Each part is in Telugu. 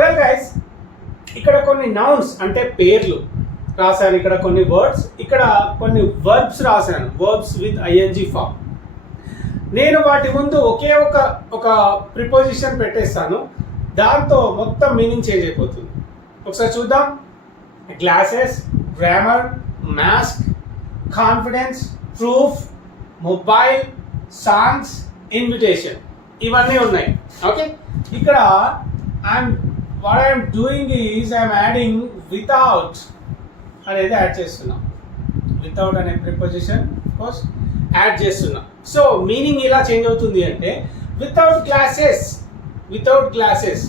వెల్ గైస్ ఇక్కడ కొన్ని నౌన్స్ అంటే పేర్లు రాశాను. ఇక్కడ కొన్ని వర్డ్స్ ఇక్కడ కొన్ని వర్బ్స్ రాశాను. వర్బ్స్ విత్ ఐఎన్జి ఫామ్ నేను వాటి ముందు ఒకే ఒక ఒక ప్రిపోజిషన్ పెట్టేస్తాను. దాంతో మొత్తం మీనింగ్ చేంజ్ అయిపోతుంది. ఒకసారి చూద్దాం. Glasses grammar mask confidence proof mobile songs invitation ఇవన్నీ ఉన్నాయి. ఓకే ఇక్కడ I'm what I'm doing is I'm adding without అనేది యాడ్ చేస్తున్నాం. వితౌట్ అనే ప్రిపోజిషన్ కోర్స్ యాడ్ చేస్తున్నాం. సో మీనింగ్ ఇలా చేంజ్ అవుతుంది అంటే వితౌట్ గ్లాసెస్ వితౌట్ గ్లాసెస్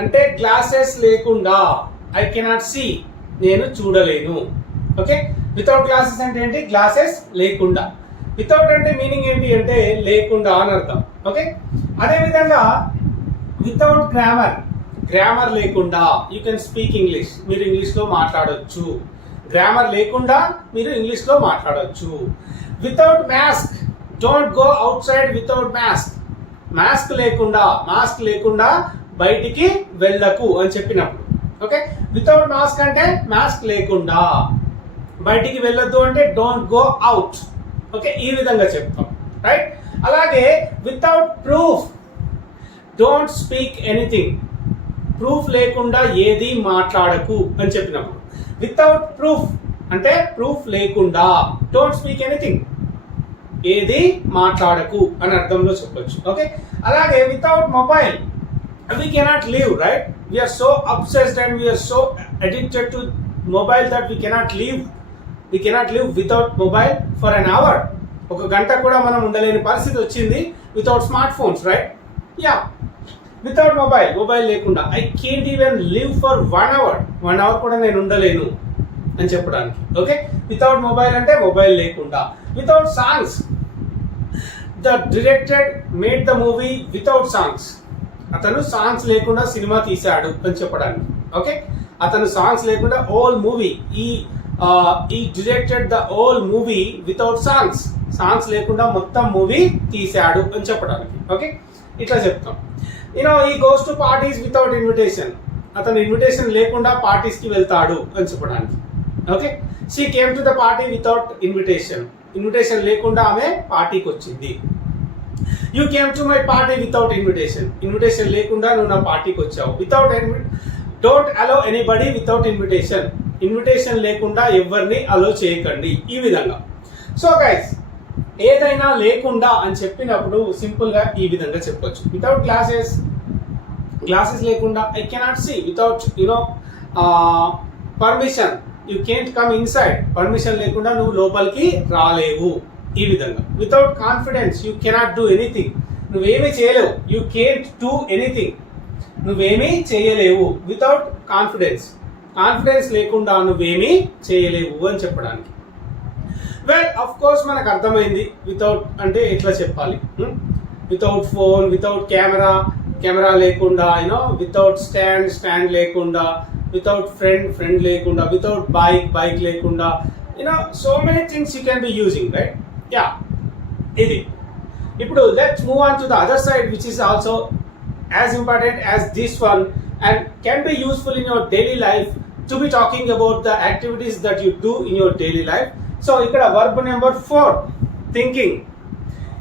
అంటే గ్లాసెస్ లేకుండా ఐ కెనాట్ సీ నేను చూడలేను. ఓకే వితౌట్ గ్లాసెస్ అంటే ఏంటి? గ్లాసెస్ లేకుండా. వితౌట్ అంటే మీనింగ్ ఏంటి అంటే లేకుండా అని అర్థం. ఓకే అదే విధంగా వితౌట్ గ్రామర్ గ్రామర్ లేకుండా యూ కెన్ స్పీక్ ఇంగ్లీష్ మీరు ఇంగ్లీష్లో మాట్లాడొచ్చు. గ్రామర్ లేకుండా మీరు ఇంగ్లీష్లో మాట్లాడొచ్చు. Without mask don't go outside without mask mask లేకుండా మాస్క్ లేకుండా బయటికి వెళ్ళకు అని చెప్పినప్పుడు ఓకే వితౌట్ మాస్క్ అంటే మాస్క్ లేకుండా. బయటికి వెళ్ళొద్దు అంటే డోంట్ గో అవుట్ ఓకే ఈ విధంగా చెప్తాం రైట్ అలాగే without proof don't speak anything proof లేకుండా ఏది మాట్లాడకు అని చెప్పినప్పుడు. వితౌట్ ప్రూఫ్ అంటే ప్రూఫ్ లేకుండా. డోంట్ స్పీక్ ఎనీథింగ్ ఏది మాట్లాడకు అని అర్థంలో చెప్పొచ్చు. ఓకే అలాగే without mobile we cannot leave right we're so so and we're so addicted to mobile that we cannot leave we cannot leave without mobile for an hour ఒక గంట కూడా మనం ఉండలేని పరిస్థితి వచ్చింది without smart phones right yeah without mobile mobile లేకుండా I can't even live for one hour one hour కూడా నేను ఉండలేను అని చెప్పడానికి ఓకే వితౌట్ మొబైల్ అంటే మొబైల్ లేకుండా. Without songs the directed made the movie without songs అతను సాంగ్స్ లేకుండా సినిమా తీశాడు అని చెప్పడానికి ఓకే అతను సాంగ్స్ లేకుండా whole movie he he directed the whole movie without songs songs లేకుండా మొత్తం మూవీ తీశాడు అని చెప్పడానికి ఓకే ఇట్లా చెప్తాం. You know he goes to parties without invitation అతను ఇన్విటేషన్ లేకుండా పార్టీస్కి వెళ్తాడు అని చెప్పడానికి. Okay she came to the party without invitation invitation లేకుండా ఆమె పార్టీకి వచ్చింది. You came to my party without invitation invitation లేకుండా నువ్వు నా పార్టీకి వచ్చావు. Without don't allow anybody without invitation invitation లేకుండా ఎవరిని అలో చేయకండి. ఈ విధంగా. సో గైస్ ఏదైనా లేకుండా అని చెప్పినప్పుడు సింపుల్గా ఈ విధంగా చెప్పొచ్చు. వితౌట్ గ్లాసెస్ గ్లాసెస్ లేకుండా I cannot see without you know permission you can't come inside permission లేకుండా నువ్వు లోపలికి రాలేవు ఈ విధంగా. Without confidence you cannot do anything నువ్వేమీ చేయలేవు. యూ కెంట్ డూ ఎనీథింగ్ నువ్వేమీ చేయలేవు. వితౌట్ కాన్ఫిడెన్స్ కాన్ఫిడెన్స్ లేకుండా నువ్వేమీ చేయలేవు అని చెప్పడానికి. వెల్ అఫ్ కోర్స్ మనకు అర్థమైంది. వితౌట్ అంటే ఎట్లా చెప్పాలి? Without phone without camera camera లేకుండా you know without stand stand లేకుండా వితౌట్ ఫ్రెండ్ ఫ్రెండ్ లేకుండా వితౌట్ బైక్ బైక్ లేకుండా you know so many things you can be using right yeah ఇది. ఇప్పుడు let's move on to the other side which is also as important as this one and can be useful in your daily life to be talking about the activities that you do in your daily life so ఇక్కడ వర్బ్ నెంబర్ ఫోర్ థింకింగ్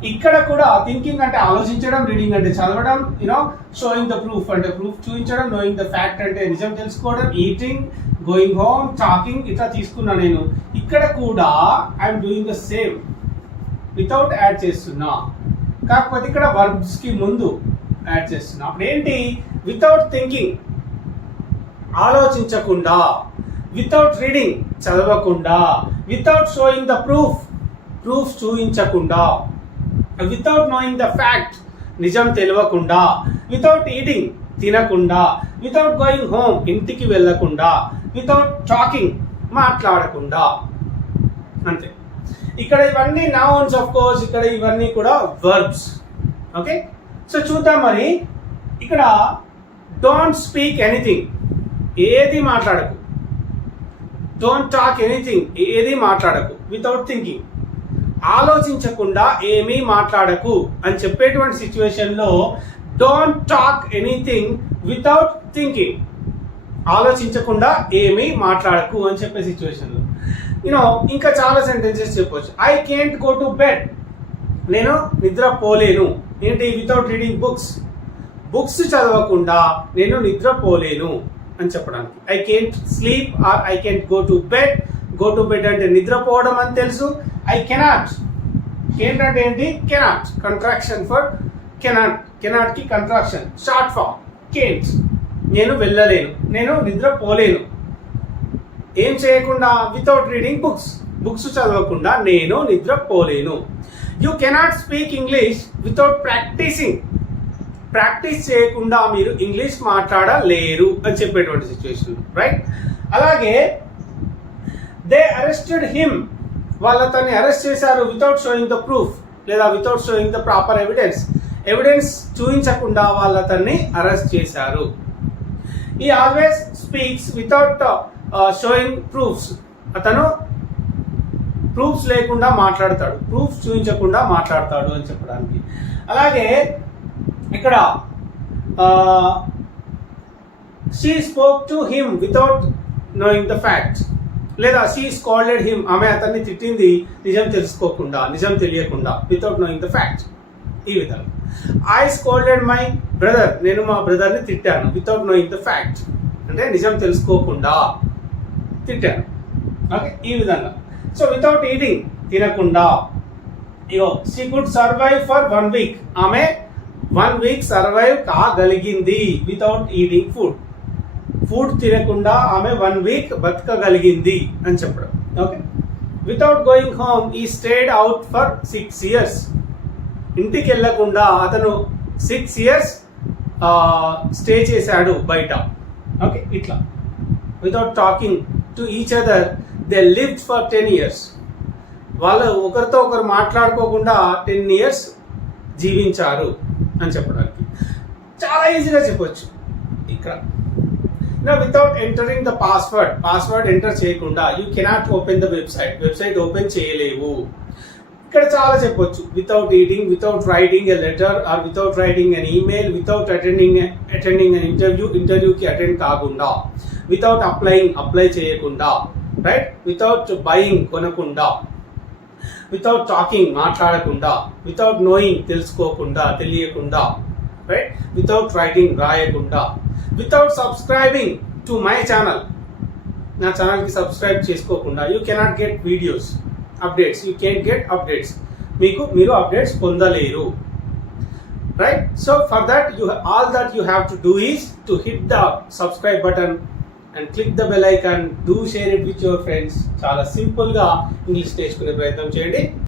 ఇక్కడ కూడా థింకింగ్ అంటే ఆలోచించడం రీడింగ్ అంటే చదవడం you know showing the proof అంటే ప్రూఫ్ చూపించడం నోయింగ్ ద ఫ్యాక్ట్ అంటే నిజం తెలుసుకోవడం ఈటింగ్ గోయింగ్ హోమ్ టాకింగ్ ఇట్లా తీసుకున్నా నేను. ఇక్కడ కూడా I'm doing the same without add చేస్తున్నా. కాకపోతే ఇక్కడ వర్బ్స్కి ముందు యాడ్ చేస్తున్నా. అప్పుడు ఏంటి? వితౌట్ థింకింగ్ ఆలోచించకుండా వితౌట్ రీడింగ్ చదవకుండా without showing the proof proof చూపించకుండా వితౌట్ నోయింగ్ ద ఫ్యాక్ట్ నిజం తెలియకుండా వితౌట్ ఈటింగ్ తినకుండా వితౌట్ గోయింగ్ హోమ్ ఇంటికి వెళ్ళకుండా వితౌట్ టాకింగ్ మాట్లాడకుండా. అంతే. ఇక్కడ ఇవన్నీ నౌన్స్ ఆఫ్ కోర్స్ ఇక్కడ ఇవన్నీ కూడా వర్బ్స్ ఓకే సో చూద్దాం మరి. ఇక్కడ డోంట్ స్పీక్ ఎనీథింగ్ ఏది మాట్లాడకు. డోంట్ టాక్ ఎనీథింగ్ ఏది మాట్లాడకు. వితౌట్ థింకింగ్ ఆలోచించకుండా ఏమీ మాట్లాడకు అని చెప్పేటువంటి సిచ్యువేషన్లో don't talk anything without thinking ఆలోచించకుండా ఏమీ మాట్లాడకు అని చెప్పే సిచ్యువేషన్లో. యూనో ఇంకా చాలా సెంటెన్సెస్ చెప్పొచ్చు. I can't go to bed నేను నిద్ర పోలేను ఏంటి? వితౌట్ రీడింగ్ బుక్స్ బుక్స్ చదవకుండా నేను నిద్రపోలేను. అని చెప్పడానికి. I can't sleep or I can't go to bed go to bed అంటే నిద్రపోవడం అని తెలుసు. ఐ కెనాట్ కెంట్ అంటే ఏంటి? కెనాట్ కంట్రాక్షన్ ఫర్ కెనాట్ కెనాట్కి కంట్రాక్షన్ షార్ట్ ఫామ్ కెంట్ నేను వెళ్ళలేను. నేను నిద్రపోలేను. ఏం చేయకుండా? వితౌట్ రీడింగ్ బుక్స్ బుక్స్ చదవకుండా నేను నిద్రపోలేను. You cannot speak English without practising practice చేయకుండా మీరు ఇంగ్లీష్ మాట్లాడలేరు అని చెప్పేటువంటి సిచ్యువేషన్ రైట్ అలాగే దే అరెస్టెడ్ హిమ్ వాళ్ళ తన్ని అరెస్ట్ చేశారు వితౌట్ షోయింగ్ ద ప్రూఫ్ లేదా without showing the proper evidence evidence చూపించకుండా వాళ్ళ తన్ని అరెస్ట్ చేశారు. He always speaks without showing proofs అతను ప్రూఫ్స్ లేకుండా మాట్లాడతాడు. ప్రూఫ్స్ చూపించకుండా మాట్లాడతాడు అని చెప్పడానికి. అలాగే ఇక్కడ she spoke to him without knowing the fact లేదా షీ స్కాల్డెడ్ హిమ్ ఆమె అతన్ని తిట్టింది నిజం తెలుసుకోకుండా నిజం తెలియకుండా వితౌట్ నోయింగ్ ద ఫ్యాక్ట్ ఈ విధంగా. ఐ స్కోల్డెడ్ మై బ్రదర్ నేను మా బ్రదర్ని తిట్టాను వితౌట్ నోయింగ్ ద ఫ్యాక్ట్ అంటే నిజం తెలుసుకోకుండా తిట్టాను. ఓకే ఈ విధంగా. సో వితౌట్ ఈటింగ్ తినకుండా. ఇగో she could survive for one week ఆమె వన్ వీక్ సర్వైవ్ కాగలిగింది వితౌట్ ఈటింగ్ ఫుడ్ ఫుడ్ తినకుండా ఆమె వన్ వీక్ బతకగలిగింది అని చెప్పడం. Okay without going home he stayed out for six years ఇంటికి వెళ్ళకుండా అతను సిక్స్ ఇయర్స్ స్టే చేశాడు బయట. ఓకే ఇట్లా. Without talking to each other they live for ten years వాళ్ళు ఒకరితో ఒకరు మాట్లాడుకోకుండా టెన్ ఇయర్స్ జీవించారు. అని చెప్పడానికి. చాలా ఈజీగా చెప్పొచ్చు. ఇక్కడ. నా without entering the password password enter చేయకుండా you cannot open the website website open చేయలేవు. ఇక్కడ చాలా చెప్పొచ్చు. Without eating without writing a letter or without writing an email without attending attending an interview ఇంటర్వ్యూకి అటెండ్ కాకుండా వితౌట్ అప్లయింగ్ అప్లై చేయకుండా రైట్ వితౌట్ బయింగ్ కొనకుండా వితౌట్ టాకింగ్ మాట్లాడకుండా వితౌట్ నోయింగ్ తెలుసుకోకుండా తెలియకుండా రైట్ వితౌట్ రైటింగ్ రాయకుండా without subscribing to my channel నా ఛానల్కి సబ్స్క్రైబ్ చేసుకోకుండా you cannot get videos updates you can get updates మీకు మీరు అప్డేట్స్ పొందలేరు. Right so for that you all that you have to do is to hit the subscribe button and click the bell icon do share it with your friends చాలా సింపుల్గా ఇంగ్లీష్ నేర్చుకునే ప్రయత్నం చేయండి.